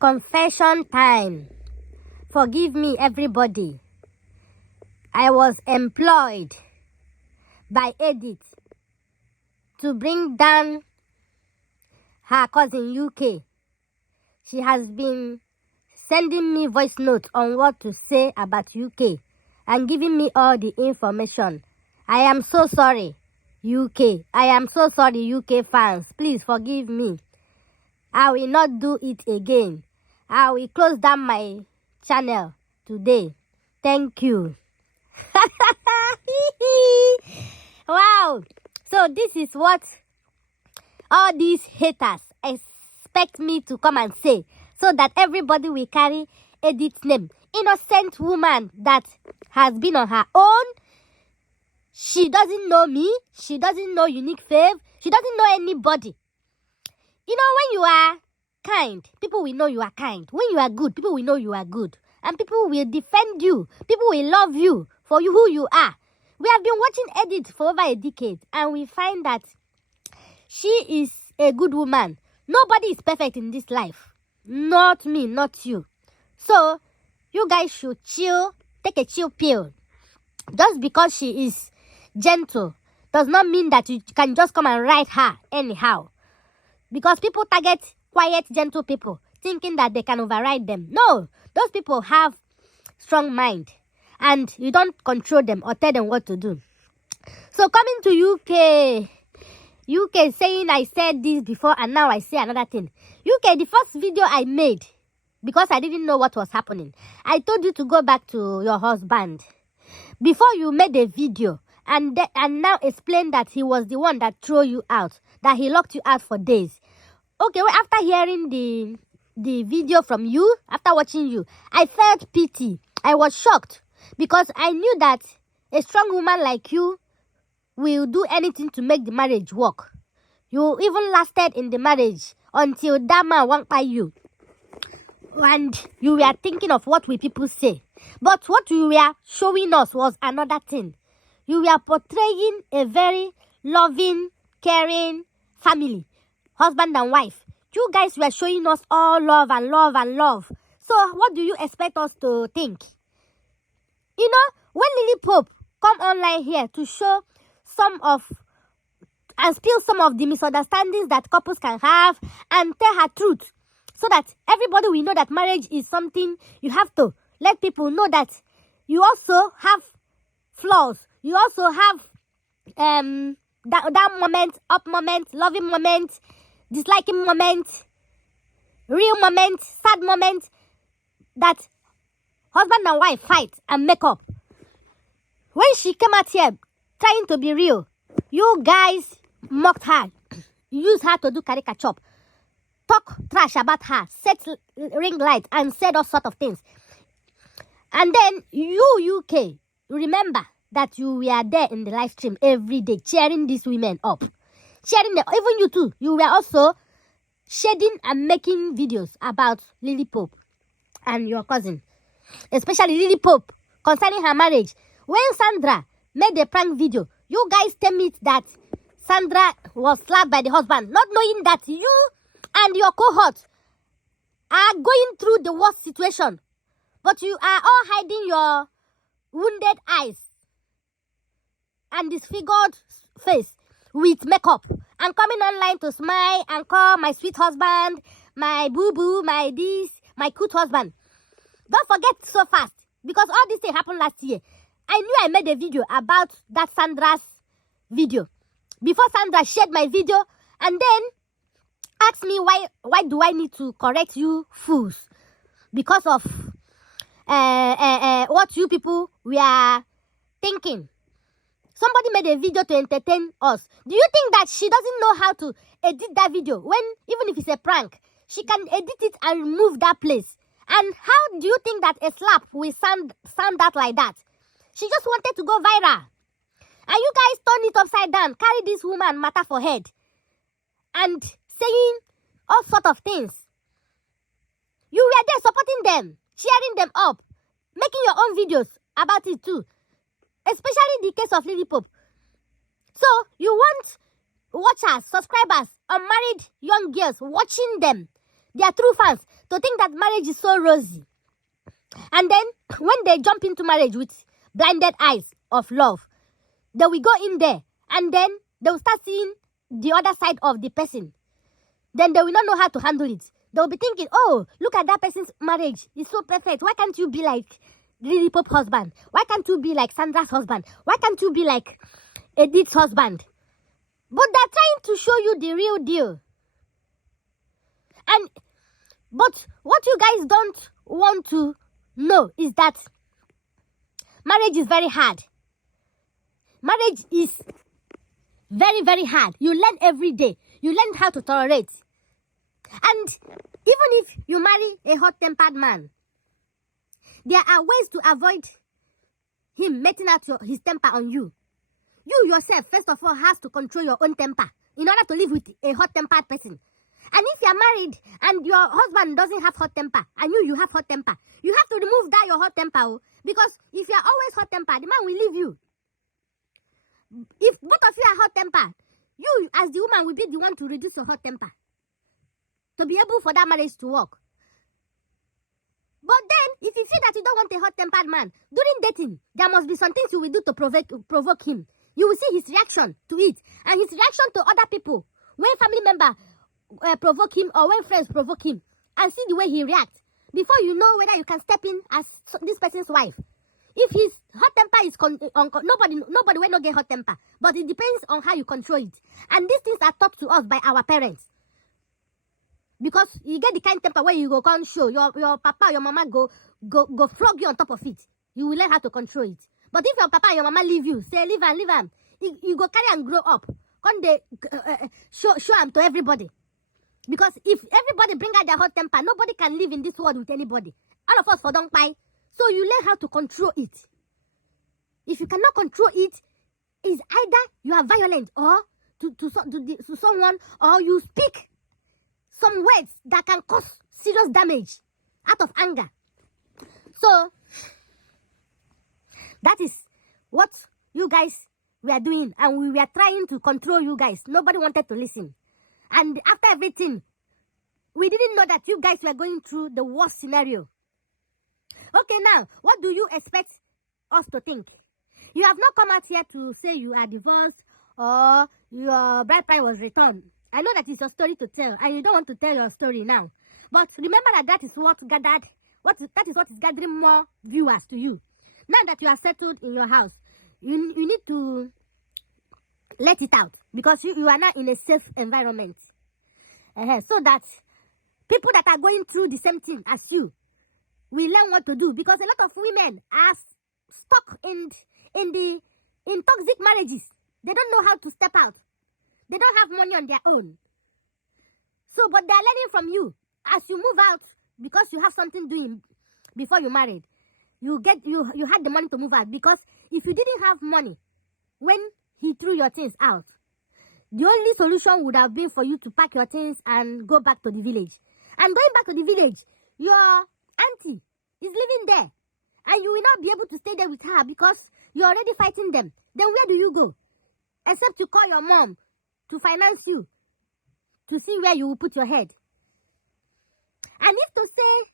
Confession time. Forgive me, everybody. I was employed by Edith to bring down her cousin UK. She has been sending me voice notes on what to say about UK and giving me all the information. I am so sorry, UK. I am so sorry, UK fans. Please forgive me. I will not do it again. I will close down my channel today. Thank you. Wow. So this is what all these haters expect me to come and say, so that everybody will carry Edith's name. Innocent woman that has been on her own. She doesn't know me. She doesn't know Unique Fave. She doesn't know anybody. You know, when you are kind, people will know you are kind. When you are good, people will know you are good. And people will defend you. People will love you for who you are. We have been watching Edith for over a decade, and we find that she is a good woman. Nobody is perfect in this life. Not me, not you. So, you guys should chill, take a chill pill. Just because she is gentle does not mean that you can just come and write her anyhow. Because people target quiet, gentle people, thinking that they can override them. No, those people have strong mind, and you don't control them or tell them what to do. So coming to UK saying I said this before and now I say another thing. UK, the first video I made, because I didn't know what was happening, I told you to go back to your husband before you made a video and now explain that he was the one that threw you out, that he locked you out for days. Okay, well, after hearing the video from you, after watching you, I felt pity. I was shocked because I knew that a strong woman like you will do anything to make the marriage work. You even lasted in the marriage until that man won't buy you. And you were thinking of what will people say. But what you were showing us was another thing. You were portraying a very loving, caring family. Husband and wife. You guys were showing us all love and love and love. So what do you expect us to think? You know, when Lily Pope come online here to show and spill some of the misunderstandings that couples can have and tell her truth, so that everybody will know that marriage is something you have to let people know that you also have flaws. You also have down moment, up moment, loving moment, disliking moment, real moment, sad moment, that husband and wife fight and make up. When she came out here trying to be real, you guys mocked her, used her to do caricature, talk trash about her, set ring light, and said all sort of things. And then you, UK, remember that you were there in the live stream every day, cheering these women up. Cheering them. Even you too, you were also shading and making videos about Lily Pope and your cousin. Especially Lily Pope, concerning her marriage. When Sandra made a prank video, you guys tell me that Sandra was slapped by the husband, not knowing that you and your cohort are going through the worst situation. But you are all hiding your wounded eyes and disfigured face with makeup and coming online to smile and call my sweet husband, my boo-boo, my this, my cute husband. Don't forget so fast, because all this thing happened last year. I knew I made a video about that Sandra's video before Sandra shared my video and then asked me why do I need to correct you fools because of what you people were thinking. Somebody made a video to entertain us. Do you think that she doesn't know how to edit that video? When, even if it's a prank, she can edit it and remove that place. And how do you think that a slap will sound out like that? She just wanted to go viral. And you guys turn it upside down, carry this woman matter for head, and saying all sort of things. You were there supporting them, cheering them up, making your own videos about it too. Especially the case of Lily Pope. So, you want watchers, subscribers, unmarried young girls watching them, their true fans, to think that marriage is so rosy. And then when they jump into marriage with blinded eyes of love, they will go in there and then they will start seeing the other side of the person. Then they will not know how to handle it. They will be thinking, oh, look at that person's marriage. It's so perfect. Why can't you be like Lily Pope's husband? Why can't you be like Sandra's husband? Why can't you be like Edith's husband? But they're trying to show you the real deal. But what you guys don't want to know is that marriage is very hard. Marriage is very, very hard. You learn every day. You learn how to tolerate. And even if you marry a hot-tempered man, there are ways to avoid him making out his temper on you. You yourself, first of all, has to control your own temper in order to live with a hot-tempered person. And if you're married and your husband doesn't have hot temper and you have hot temper, you have to remove that your hot temper, because if you're always hot tempered, the man will leave you. If both of you are hot tempered, you as the woman will be the one to reduce your hot temper to be able for that marriage to work. But then, if you see that you don't want a hot-tempered man, during dating, there must be some things you will do to provoke him. You will see his reaction to it, and his reaction to other people. When family member provoke him, or when friends provoke him, and see the way he reacts, before you know whether you can step in as this person's wife. If his hot temper is nobody will not get hot temper, but it depends on how you control it. And these things are taught to us by our parents. Because you get the kind of temper where you go can't show your papa, your mama go flog you on top of it. You will learn how to control it. But if your papa and your mama leave you, say leave him, you go carry and grow up. Can't they show him to everybody? Because if everybody bring out their hot temper, nobody can live in this world with anybody. All of us for don't buy. So you learn how to control it. If you cannot control it, it's either you are violent or to someone, or you speak some words that can cause serious damage out of anger. So that is what you guys were doing, and we were trying to control you guys. Nobody wanted to listen. And after everything, we didn't know that you guys were going through the worst scenario. Okay, now, what do you expect us to think? You have not come out here to say you are divorced or your bride price was returned. I know that is your story to tell, and you don't want to tell your story now. But remember that is what is gathering more viewers to you. Now that you are settled in your house, you need to let it out, because you are now in a safe environment. So that people that are going through the same thing as you will learn what to do. Because a lot of women are stuck in toxic marriages. They don't know how to step out. They don't have money on their own. So, but they're learning from you. As you move out, because you have something doing before you married, you had the money to move out. Because if you didn't have money when he threw your things out, the only solution would have been for you to pack your things and go back to the village. And going back to the village, your auntie is living there, and you will not be able to stay there with her because you're already fighting them. Then where do you go? Except to call your mom to finance you, to see where you will put your head. And if to say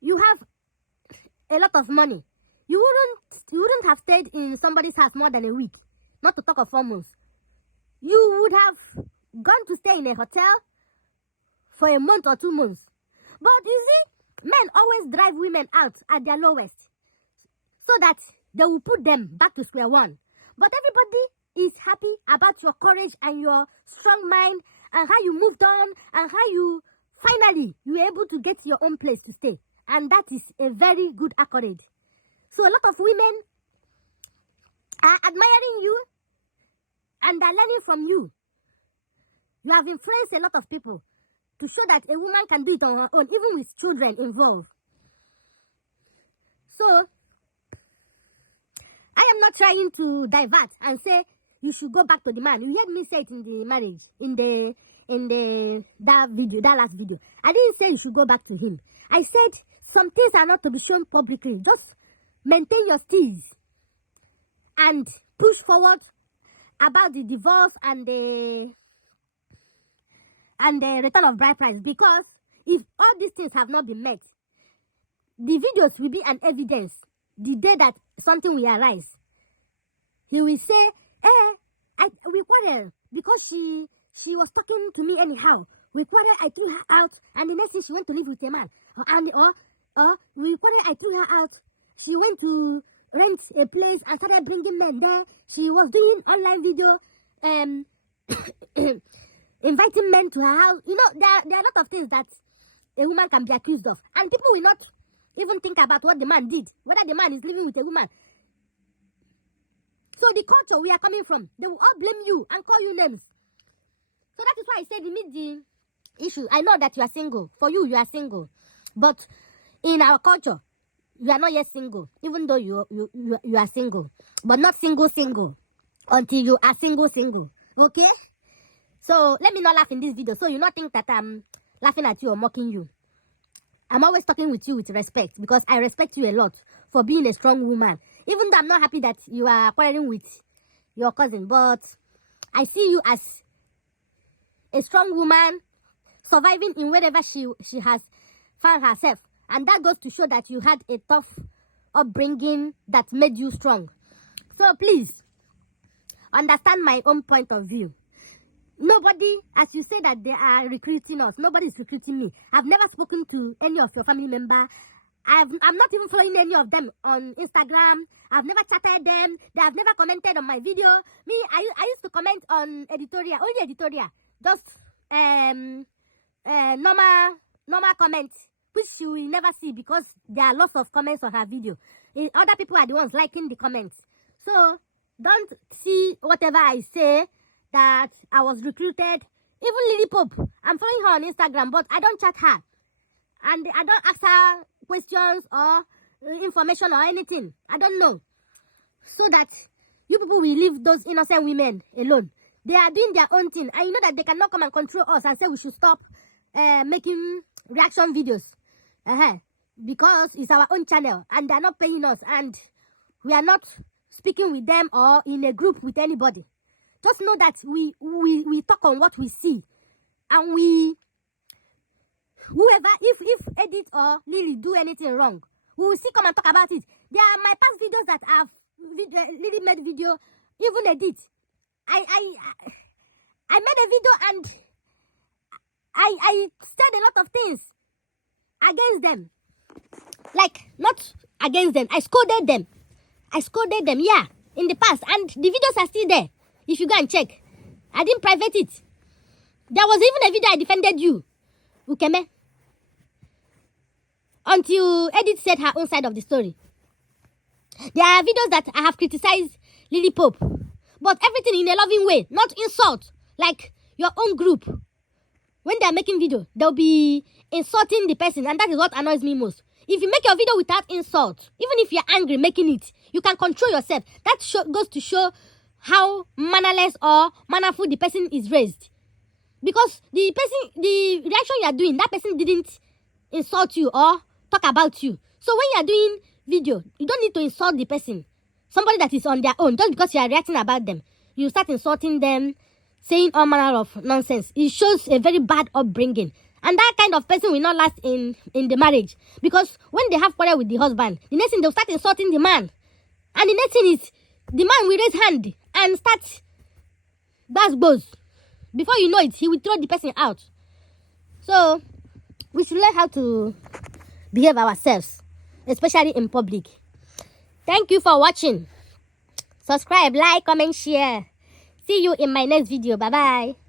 you have a lot of money, you wouldn't have stayed in somebody's house more than a week, not to talk of 4 months. You would have gone to stay in a hotel for a month or 2 months. But you see, men always drive women out at their lowest, so that they will put them back to square one. But everybody is happy about your courage and your strong mind, and how you moved on, and how you finally were able to get your own place to stay. And that is a very good accolade. So a lot of women are admiring you and are learning from you. You have influenced a lot of people to show that a woman can do it on her own, even with children involved. So I am not trying to divert and say you should go back to the man. You heard me say it in the marriage, that last video. I didn't say you should go back to him. I said some things are not to be shown publicly. Just maintain your steez and push forward about the divorce and the return of bride price, because if all these things have not been met, the videos will be an evidence. The day that something will arise, he will say, we quarrel because she was talking to me anyhow. We quarrel, I threw her out, and the next thing she went to live with a man. Or we quarrel, I threw her out. She went to rent a place and started bringing men there. She was doing online video, inviting men to her house. You know, there are a lot of things that a woman can be accused of, and people will not even think about what the man did, whether the man is living with a woman. So the culture we are coming from, they will all blame you and call you names. So that is why I said you meet the issue. I know that you are single. For you, you are single. But in our culture, you are not yet single, even though you are single. But not single until you are single. Okay? So let me not laugh in this video. So you not think that I'm laughing at you or mocking you. I'm always talking with you with respect, because I respect you a lot for being a strong woman. Even though I'm not happy that you are quarreling with your cousin, but I see you as a strong woman surviving in wherever she has found herself. And that goes to show that you had a tough upbringing that made you strong. So please, understand my own point of view. Nobody, as you say that they are recruiting us, nobody is recruiting me. I've never spoken to any of your family members. I'm not even following any of them on Instagram. I've never chatted them. They have never commented on my video. Me, I used to comment on Editorial, only Editorial. Just normal comments, which you will never see because there are lots of comments on her video. Other people are the ones liking the comments. So don't see whatever I say that I was recruited. Even Lily Pope, I'm following her on Instagram, but I don't chat her. And I don't ask her questions or information or anything. I don't know. So that you people will leave those innocent women alone. They are doing their own thing. And you know that they cannot come and control us and say we should stop making reaction videos. Because it's our own channel and they are not paying us. And we are not speaking with them or in a group with anybody. Just know that we talk on what we see. And whoever, if Edith or Lily do anything wrong, we will still come and talk about it. There are my past videos that have Lily made video, even Edith. I made a video and I said a lot of things against them. Like, not against them. I scolded them, yeah, in the past. And the videos are still there. If you go and check. I didn't private it. There was even a video I defended you, Ukeme. Until Edith said her own side of the story. There are videos that I have criticized Lily Pope. But everything in a loving way, not insult. Like your own group. When they are making video, they'll be insulting the person. And that is what annoys me most. If you make your video without insult, even if you're angry making it, you can control yourself. That goes to show how mannerless or mannerful the person is raised. Because the reaction you are doing, that person didn't insult you or talk about you. So when you are doing video, you don't need to insult the person. Somebody that is on their own, just because you are reacting about them, you start insulting them, saying all manner of nonsense. It shows a very bad upbringing. And that kind of person will not last in the marriage. Because when they have quarrel with the husband, the next thing they'll start insulting the man. And the next thing is, the man will raise hand and start goes. Before you know it, he will throw the person out. So, we should learn how to behave ourselves, especially in public. Thank you for watching. Subscribe, like, comment, share. See you in my next video. Bye-bye.